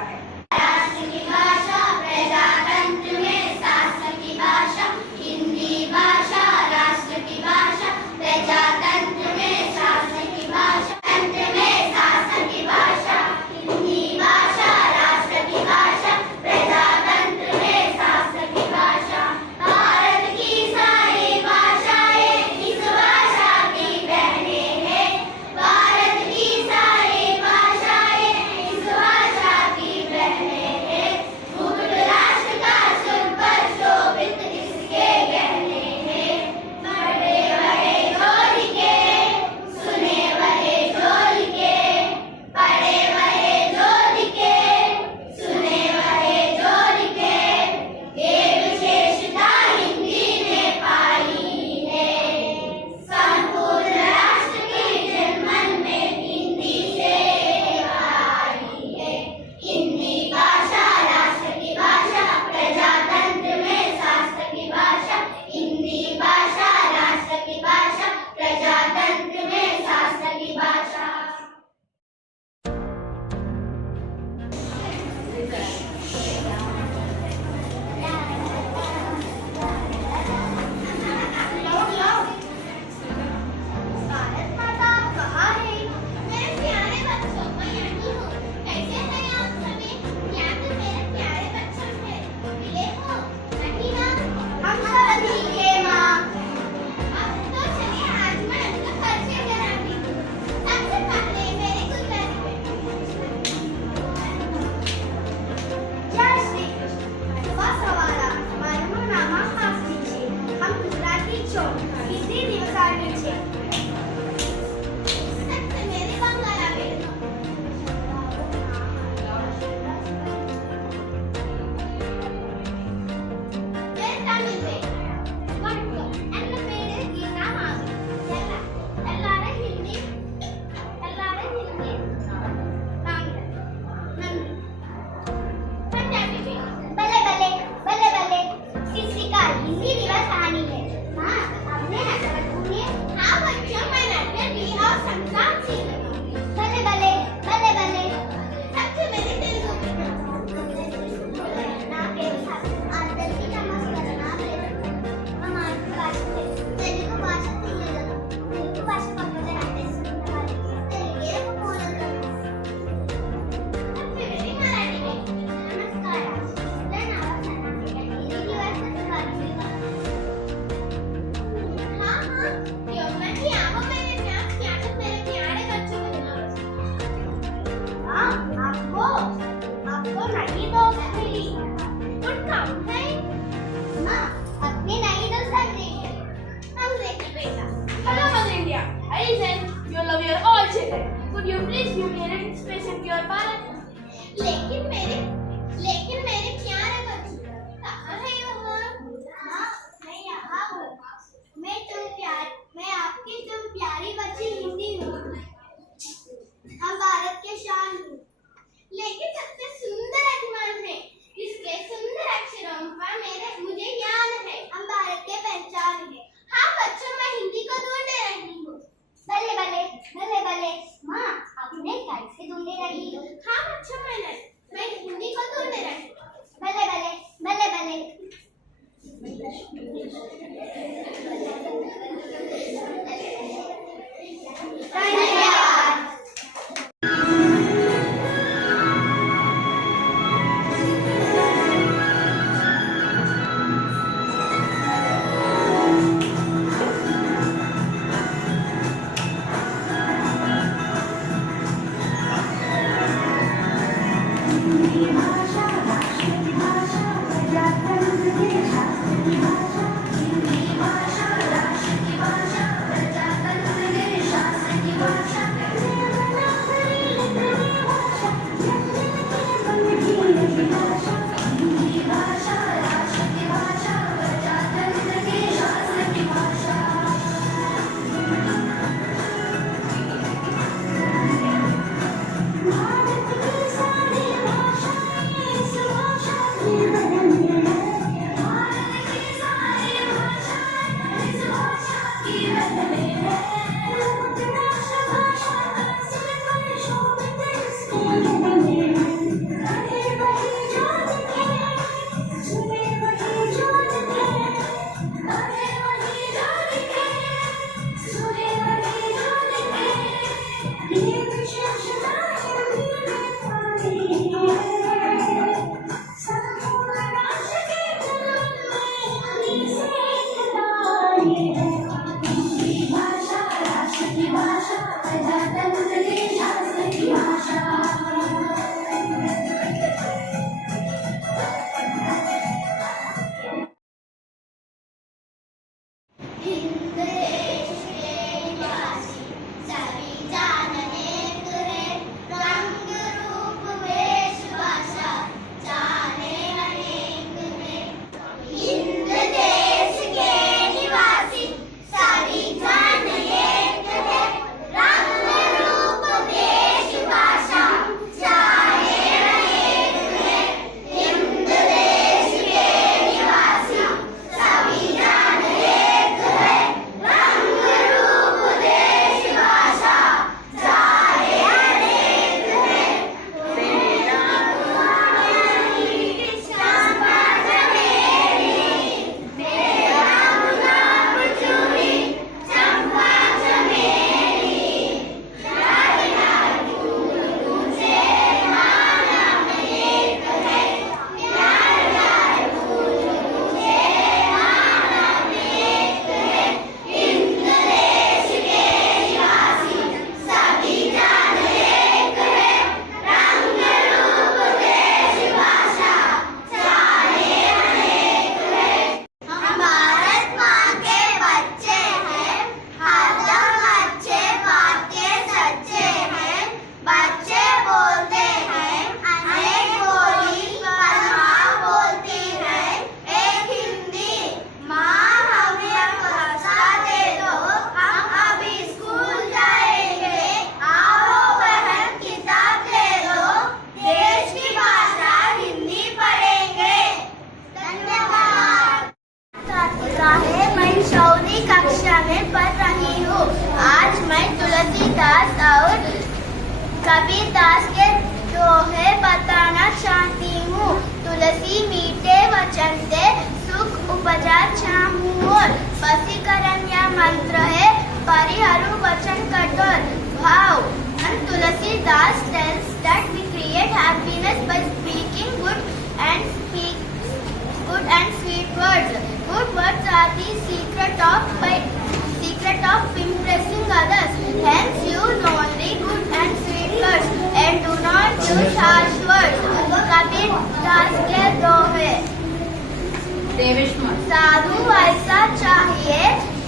किया है। राष्ट्र की भाषा प्रजातंत्र में शास्त्र की भाषा हिंदी भाषा, राष्ट्र की भाषा प्रजातंत्र में शास्त्र की भाषा, तंत्र में शास्त्र की भाषा हिंदी भाषा, राष्ट्र की भाषा प्रजातंत्र में शास्त्र की भाषा। भारत की सारी भाषाएं इस भाषा की बहनें हैं। भारत की सारी भाषाएं इस भाषा की बहनें हैं। मुकुट राष्ट्र का सुर पर शोभित इसके गहने हैं। पढ़े वहे जोड़ के, सुने वहे जोड़ के, पढ़े वहे जोड़ के, सुने वहे जोड़ के, ये विशेषता हिंदी ने पाई है। संपूर्ण राष्ट्र के जनमन में हिंदी से आई है। हिंदी भाषा राष्ट्र की भाषा प्रजातंत्र में शास्त्र की भाषा हिंदी भाषा, राष्ट्र की भाषा प्रजातंत्र में शास्त्र की भाषा। भारत माता कहाँ है? मेरे प्यारे बच्चों, मैं यहीं हूँ। कैसे हैं आप सभी? क्या तुम मेरे प्यारे बच्चों से मिले हो? नहीं ना? हम सब ठीक है माँ। अब तो चलिए आज मैं उनका परिचय कराती हूँ। सबसे पहले मेरे गुजराती बेटे। जय श्री कृष्ण। सुबह सवारा મારું નામ આસ્થિ છે. हम गुजराती છો. हिंदी दिवसानी છે. मेरे बंगाला बेटा. मेरे तमिल बेटा. वणक्कम. एन्न पेरे गीता माधुरी. எல்லாரும் हिंदी नांगल नंदी पंजाबी बेटा. भले भले भले भले. किसी का हिंदी दिवस आनी है. माँ आपने नटवर सुनिए. हाँ बच्चों, मैं नटवर भी और संक्रांत सीख रही हूँ. भले भले भले भले. सबसे मेरे तेलुगु बेटा. ना के साथ అందరికీ నమస్కారం. మా మాతృభాష తెలుగు భాష తీయగలం. తెలుగు భాష పక్కన రాసేసుకున్న వారికి తెలుగే ఒక మూలకం. सबसे मेरी मराठी बेटी. नमस्कार. आपलं नाव सांगा बेटा. हिंदी दिवसाचं परिचय करा. हाँ हाँ, क्यों नहीं? आओ मेरे प्यार, क्या तुम मेरे प्यारे बच्चों को नमस्कार. हाँ, आपको नई दोस्त मिली. और कौन है? माँ, अपनी नई दोस्त अंग्रेजी. अंग्रेजी बेटा. Hello, Mother India. I listen. You love your all children. Could you please give me an expression to your parents? लेकिन मेरे प्यारे बच्चों, कहाँ है वो? हाँ, मैं यहाँ हूँ. मैं आपकी तुम प्यारी बच्ची हिंदी हूँ. हम भारत के शान हूँ. लेकिन सबसे सुंदर अभिमान है. इसके सुंदर अक्षरों पर मुझे याद है. हम भारत के पहचान है. हाँ बच्चों, मैं हिंदी को ढूंढ रही हूँ. भले भले भले भले. माँ आपने कैसे ढूंढ रही हो? हाँ बच्चों, मैं हिंदी को ढूंढ रही हूँ. भले भले भले भले. धन्यवाद. दास और कबीर दास के दोहे बताना चाहती हूँ। तुलसी मीठे वचन से सुख उपजा चाहूँ और वशीकरण यह मंत्र है परिहरु वचन कठोर भाव। And Tulasidas tells that we create happiness by speaking good and sweet words. Good words are the secret of impressing others. Hence, use only good and sweet words and do not use harsh words. Kabir Das के दोहे। साधु ऐसा चाहिए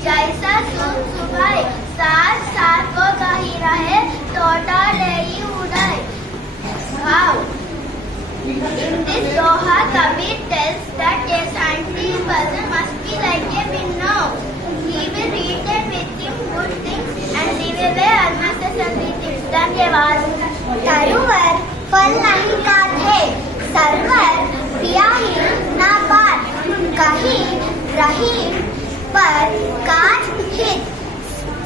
जैसा सुन सुभाए, साथ साथ वो कही रहे तोटा ले ही उड़ाए। Wow. In this doha, Kabir tells that a scientific person must be like a winnow. He will retain with him good things and leave away unnecessary things. धन्यवाद। तरुवर फल नहीं खाते, सरवर पिया ही ना पात, कहीं रही पर काज हित,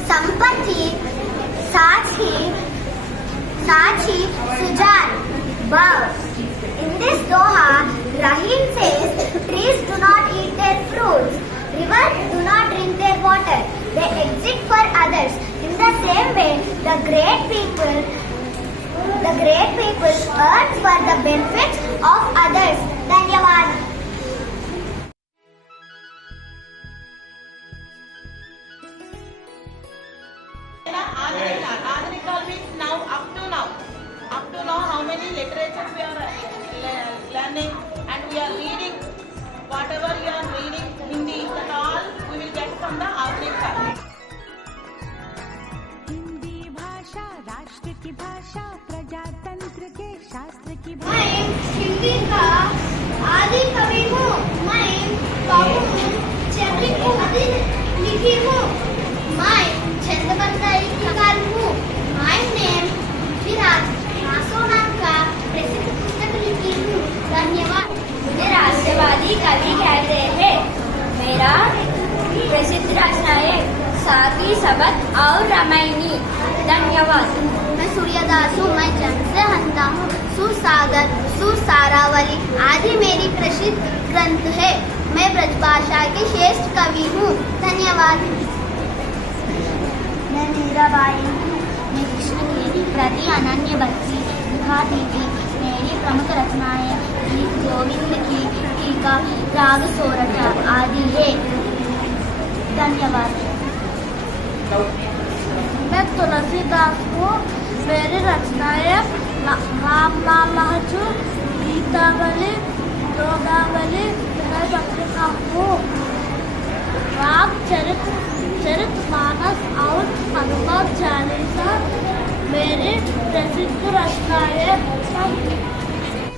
संपत्ति साची Sujan bow. In this doha, Rahim says, trees do not eat their fruits, rivers do not drink their water, they exist for others. In the same way, the great people earn for the benefits of others. धन्यवाद। Adhanika means now, up to now how many literatures we are learning and we are reading, whatever you are reading, Hindi, that all we will get from the Adhanika. Hindi भाषा राष्ट्र की भाषा, प्रजातंत्र के शास्त्र की भाषा। मैं हिंदी का आदि कवि हूँ। मैं बाबू चैप्टर को आदि लिखी हूँ। मैं छंदबद्ध लेखिकार हूँ। My name विराज मासो नाम का प्रसिद्ध पुस्तक लिखी हूँ। धन्यवाद। मुझे राष्ट्रवादी कवि कहते हैं। मेरा प्रसिद्ध रचनाएं साकी सबक और रामायणी। धन्यवाद। मैं सूर्यदास हूँ। मैं जन्म से हंता हूँ। सुसागर सुसारावली आदि मेरी प्रसिद्ध ग्रंथ है। मैं ब्रजभाषा की श्रेष्ठ कवि हूँ। धन्यवाद। मैं मीराबाई हूँ। मैं कृष्ण के प्रति अनन्य भक्ति दिखाती थी। मेरी प्रमुख रचनाएं गीत गोविंद की टीका राग सोरठ आदि है। धन्यवाद। मैं तुलसीदास हूँ। मेरी रचनाएं राम महजू, गीतावली, योगावली, विनय पत्रिका हूँ। रामचरित मानस और हनुमान चालीसा मेरी प्रसिद्ध रचनाएं।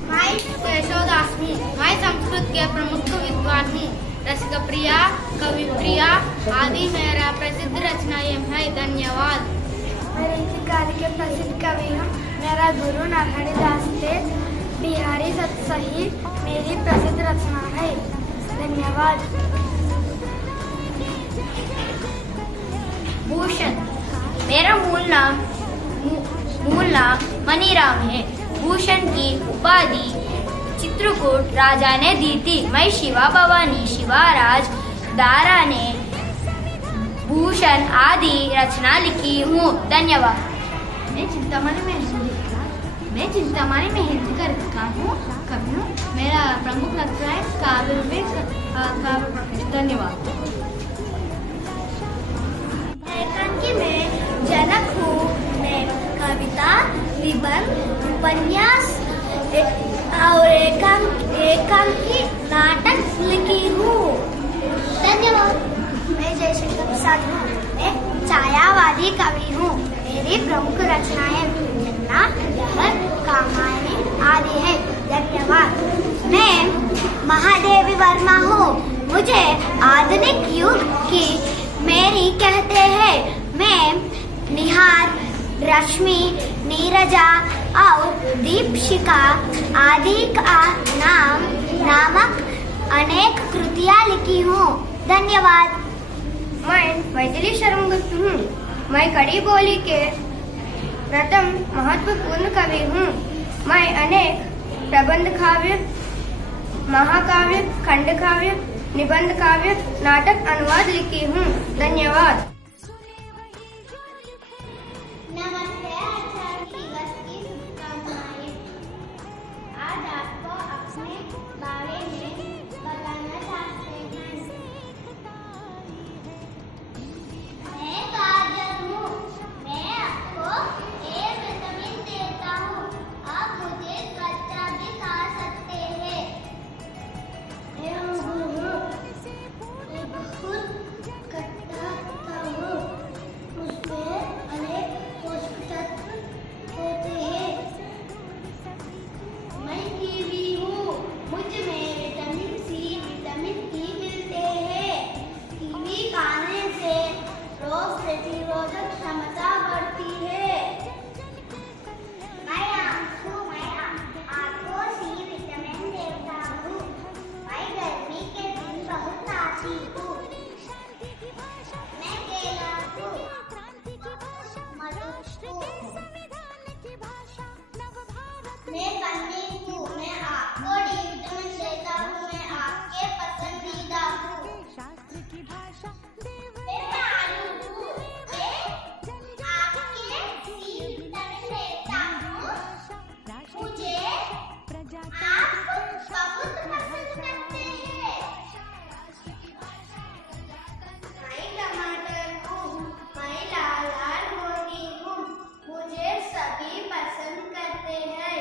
मैं केशवदासनी। मैं संस्कृत के प्रमुख विद्वान हूँ। रसिक प्रिया, कवि प्रिया आदि मेरा प्रसिद्ध रचनाएं है। धन्यवाद। मैं रीतिकारी के प्रसिद्ध कवि हूँ। मेरा गुरु नरहरि दास थे। बिहारी सतसही मेरी प्रसिद्ध रचना है। धन्यवाद। भूषण मेरा मूल नाम मनीराम है। भूषण की उपाधि चित्रकूट राजा ने दी थी। मैं शिवा भवानी, शिवाराज दारा ने भूषण आदि रचना लिखी हूँ। धन्यवाद। मैं चिंतामणि में हिंदी का रचनाकार हूँ, कवि हूँ। मेरा प्रमुख रचना है काव्य में काव्य प्रकाश। धन्यवाद। एकांकी में जनक हूँ। मैं कविता, निबंध, उपन्यास और एकांकी नाटक लिखी हूँ। धन्यवाद। मैं जयशंकर प्रसाद हूँ। मैं छायावादी कवि हूँ। मेरी प्रमुख रचनाएं जन्ना, लहर, कामायनी आदि है। धन्यवाद। मैं महादेवी वर्मा हूँ। मुझे आधुनिक युग की मेरी कहते हैं। मैं निहार, रश्मि, नीरजा और दीपशिखा आदि का नामक अनेक कृतियाँ लिखी हूँ। धन्यवाद। मैं मैथिली शर्मगुप्त हूँ। मैं खड़ी बोली के प्रथम महत्वपूर्ण कवि हूँ। मैं अनेक प्रबंध काव्य, महाकाव्य, खंड काव्य, निबंध काव्य, नाटक अनुवाद लिखी हूँ। धन्यवाद। नमस्ते आचार्य दिवस की शुभकामनाएं। आज आपको अपने बारे में बताना चाहते हैं। मैं काजल हूँ। मैं आपको ए विटामिन देता हूँ। आप मुझे कच्चा भी खा सकते हैं। मैं अंगूर हूँ। मैं बहुत खट्टा हूँ। उसमें अनेक पोषक तत्व होते हैं। मैं कीवी हूँ। मुझ में विटामिन सी, विटामिन ई मिलते हैं। कीवी खाने से रोग प्रतिरोधक क्षमता बढ़ती है। मैं आपको सी विटामिन देता हूँ। मैं गर्मी के दिन बहुत नहाती हूँ। मैं केला हूँ। मैं पनीर हूँ। मैं आपको डी विटामिन देता हूँ। मैं आपके पसंदीदा हूँ। मैं आलू हूँ। मैं आपके सी विटामिन देता हूँ। मुझे आप बहुत पसंद करते हैं। मैं टमाटर हूँ। मैं लाल मोटी हूँ। मुझे सभी पसंद करते हैं।